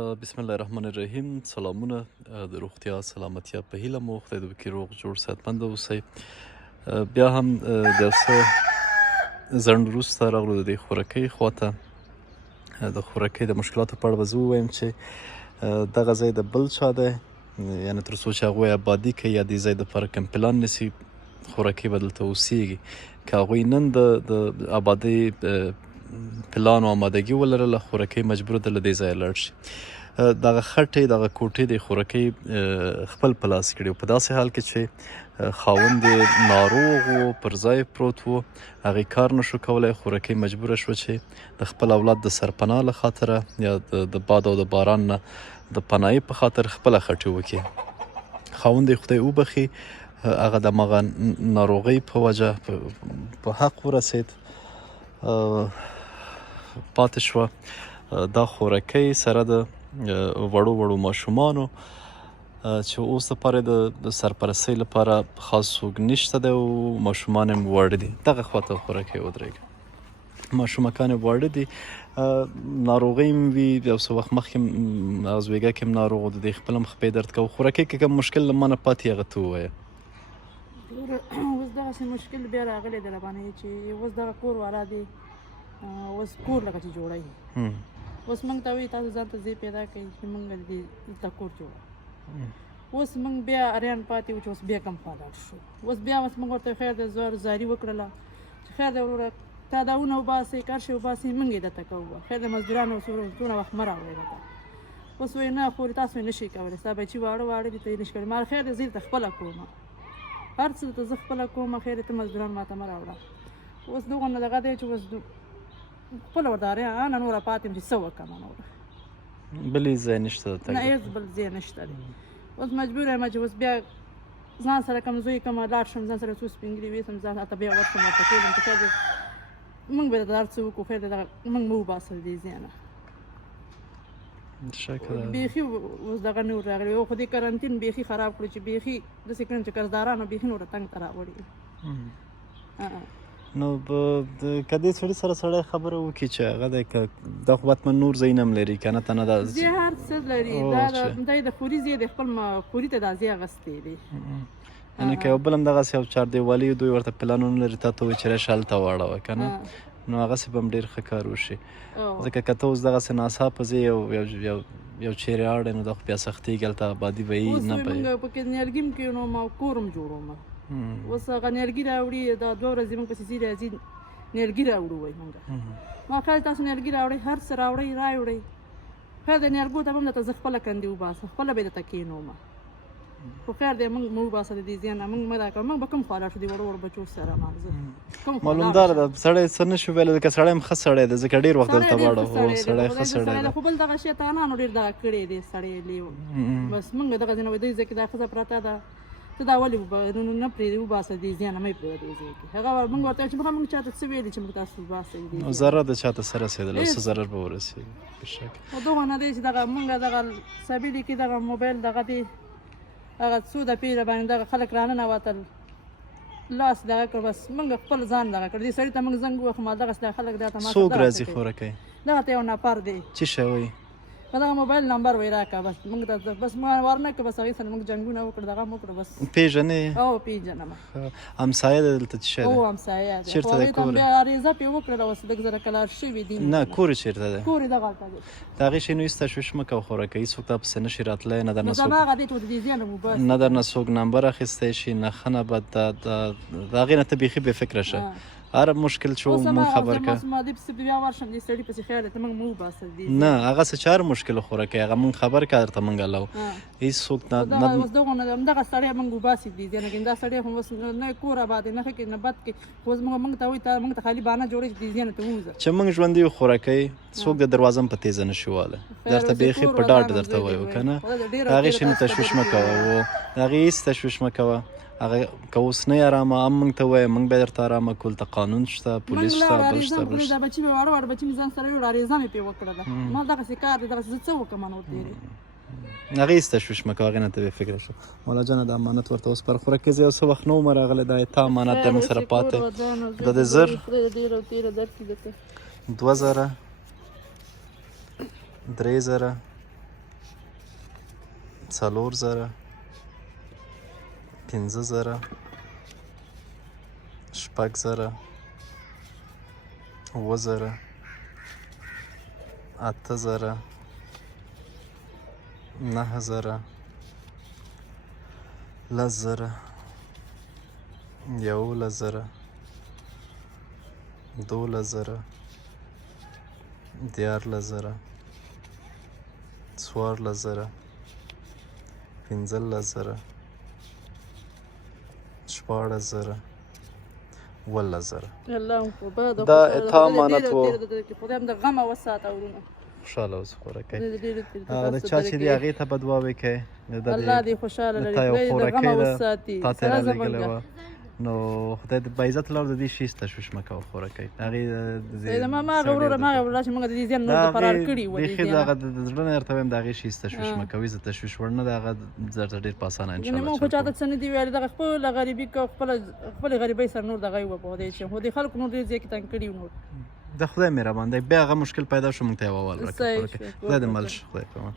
بسم الله الرحمن الرحیم. سلامونه، د روغتیا سلامتیا په هیله مو خدای دې وکړي روغ جوړ صحتمند اوسئ. بیا هم د یو څه ځنډ وروسته راغلو د دې خوراکۍ خواته. د خوراکۍ د مشکلاتو په اړه به زه ووایم چې دغه ځای د بل چا دی، یعنې تر څو چې هغوی ابادي کوي یا دې ځای دپاره کوم پلان نیسي خوراکۍ به دلته اوسېږي. که هغوی نن د ابادۍ پلان او آمادګي ولرله، خوراکۍ مجبوره ده له دې ځایه لاړ شي. دغه خټې دغه کوټې د خوراکۍ خپل په لاس کړي، په داسې حال کې چې خاوند یې ناروغ و، پر ځای پروت و، هغې کار نشو کولی. خوراکۍ مجبوره شوه چې د خپل اولاد د سرپناه له خاطره یا د باد او د باران نه د پناهي په خاطر خپله خټې وکړي. خاوند یې خدای وبخي، هغه د همغه ناروغۍ په وجه په حق ورسېد، پاتې شوه. دا خوراکۍ سره د وړو ماشومانو چې اوس دپاره د سرپرستۍ لپاره خاص څوک نشته دی او ماشومان هم واړه دي. دغه خواته خوراکۍ ودرېږه. ماشومکان یې واړه دي، ناروغۍ هم وي، یو څه وخت مخکې ازویږه کې هم ناروغ و، د دې خپل هم خپې درد کوي. خوراکۍ کې کوم مشکل له ما نه پاتې هغه ته ووایه. اوس دغسې مشکل بیا راغلی دی راباندې چې اوس دغه کور والا دی، اوس کور لکه چې جوړوي. اوس موږ ته وایي تاسو ځان ته ځای پیدا کړئ چې موږ دلته کور جوړو. اوس موږ بیا اریان پاتې وو چې اوس بیا کوم خوا لاړ شو. اوس بیا موږ ورته خیر د زاري وکړله چې خیر دی وروره تا دا ونه وباسئ، کرښې وباسئ، موږ یې درته کوو. خیر د مزدورانو څومره وخت مه راوړئ درته. اوس وایي نه خورې تاسو یې نه شئ کولی، ستا بچي واړه دي ته یې نه شي کولی. ما خیر دی زه یې ته خپله کوم، هر څه ته زه خپله کوم، خیر دی ته مزدوران ما ته مه راوړه. اوس دغه نه دغه دی چې اوس خپله ورته اریانه نوره پاتې یم چې څه وکړمه نوره. بل هېڅ ځای نشته د تګ؟ نه هېڅ بل ځای نشته دی. اوس مجبور یم چې اوس بیا ځان سره کوم زوی کومه لاړ شم، ځان سره څو سپین ږیري ویسم، ځان هلته بیا ورشم ورته کېږم چې خیر دی موږ به درته هر څه وکړو، خیر دی دغه موږ مه وباسه د دې ځای نه. بیخي اوس دغه نور راغلی او خو دې کرنتین بیخي خراب کړو چې بیخي داسې کړم چې قرضدارانو بیخي نوره تنګ ته راوړي. نو که دې سړي سره سړی خبره وکړي چې هغه دی که دا خو بتمن نور ځایونه هم لري که نه ته نه دا ځای هر څه لري، دا د خوري ځای دی، خپل خوري ته دا ځای اخیستی دی. یعنې که یو بل هم دغسې یو چاردیوالي دوی ورته پلانونه لري تا ته وایي چې راشه هلته واړوه که نه، نو هغسې به هم ډېر ښه کار وشي. ځکه که ته اوس دغسې ناڅاپه ځې یو چیرې اړې نو دا خو بیا سختېږي، هلته ابادي به یي نه به یي. اوس پکې نیالګي هم کېنوم او کور هم جوړوم. اوس هغه نیالګي راوړي، دا 2 ورځې موږ پسې ځي راځي نیالګي راوړو وایي موږ. ما خیر تاسو نیالګي راوړئ، هر څه راوړئ راوړئ، خیر د نیالګو ته به هم درته زه خپله کندې وباسم، خپله به یې درته کېنوم. خو خیر دی موږ مه وباسه د دې ځای نه، موږ مه دا کوه. موږ به کوم خوا لاړ شو د وړو بچو سره معلومداره ده سړی څه نه شو ویلی، ځکه سړی هم ښه سړی دی، ځکه ډېر وخت دلته واړه. هو سړی ښه سړی دی، خو بل دغه شیطانانو ډېر دغه کړی دی سړی لیو. بس موږ دغه ځای نه وایي دې ځای کې دا ښځه پرته ده، ته دا ولې نه پرېږدې وباسه دې ځای نه، مه یې پرېږده دې ځای کې. هغه موږ ورته وایو چې موږ چاته څه ویلي چې موږ تاسو وباسئ دې ځای. ضرر د چاته څه رسېدلی، څه ضرر به ورسېږي بېشکه. خو دغه نه دی چې دغه موږ دغه سبیلي کې دغه موبایل دغه دی، هغه څو دپې باندې دغه خلک راننوتل، لاس دغه کړ، بس موږ خپل ځان دغه کړ. دې سړي ته موږ زنګ ووهو، همدغسې دغه خلک دا ته ما څوک راځي خوراکۍ؟ دغه ته یو نفر دی. څه شی وایي؟ دغه موبایل نمبر وایي راکړه، بس موږ ته بس ما ورنه کړه، بس هغې سره موږ جنګونه وکړو، دغه مو وکړو. بس پېژنې؟ او پېژنم. همسایه ده دلته؟ څه شی ده؟ او همسایه ده. چېرته دی کور؟ بیا عریضه پرې وکړله، اوس لږ زره کلار شوي دي. نه کور یې چېرته دی؟ کور یې دغلته دی. د هغې شی نو هېڅ تشویش مه کوه، خوراکۍ څوک تا پسې نه شي راتلی، نه درنه څوک نه درنه څوک نمبر اخیستی شي، نه ښه نه بد. د هغې نه ته بیخي بې فکره شه، هر مشکل چې مونږ خبر که نه هغسې چې هر مشکل خوراکۍ هغه مونږ خبر که درته مونږ الاو هېڅ څوک نه. همدغه سړی مونږ وباسي دي ځای نه، دا سړی خو اوس نه کور آباد دی، نه ښه کې نه بد کې. اوس مونږ ته وایي مونږ ته خالي بهانه جوړوي چې دې ځای نه ته ووځه. چې مونږ ژوندي یو خوراکۍ څوک د دروازه هم په تیزه نه شي والی، درته بیخي په ډاډ درته وایو که نه. د هغې شي نه تشویش مه کوه، د هغې هېڅ تشویش مه کوه. هغه که اوس نه یې ارامه هم موږ ته ووایه، موږ به یې درته ارامه کړو. دلته قانون شته، پولیس شته، بل شته بل شته. دا بچي مې واړه بچي مې ځان سره یوړه، عریضه مې پرې وکړله. ما دغسې کار دی، دغسې زه څه وکړم نور تېرې. هغې هېڅ تشویش مه کوه، هغې نه ته بې فکره شه. مولا جانه دا امانت ورته اوس پر خوراکۍ زه یو څه وخت نه وم راغلی، دا تا امانت دی موږ سره پاتې. دا د 1000 2000 3000 4,000 5,000 6,000 7,000 8,000 9,000 10,000 11,000 12,000 14,000 14,000 15,000 14,000 15,000 الله مو په بده دا اتا امانت و. خدای هم د غم وساته ورونه خوشحاله اوسه خوراکی ډېر هغه د چا چې دی هغې ته به دعا وکړئ الله دې خوشحاله لري تا یو خدای دې د خوراکی غمه ده وساتي تا ته سره رالېږلې زمونږ وه نو خدای دې په عزت لار د دې شي تشویش مه کوه خوراکی هغې ما هغه وروره ما هغه ولا چې موږ د دې زیان نور د فرار کړي وو بیخي د هغه د زړه نه درته وایم د هغې شي تشویش مه کوئ زه تشویش وړ نه د هغه درته ډېر په اسانه یعنې انشاءالله موږ خو چاته څه نه دي ویلي دغه خپله غریبي کو خپلې غریبۍ سره نور دغه یې وه په خدای چې خو دې خلکو نور ډېر ځای کې تنګ کړي وو نور د خدای مهربان دی بیا هغه مشکل پیدا شو موږ ته یې واوال راکړه صحیح خدای شو. دې مل شي خدای په امان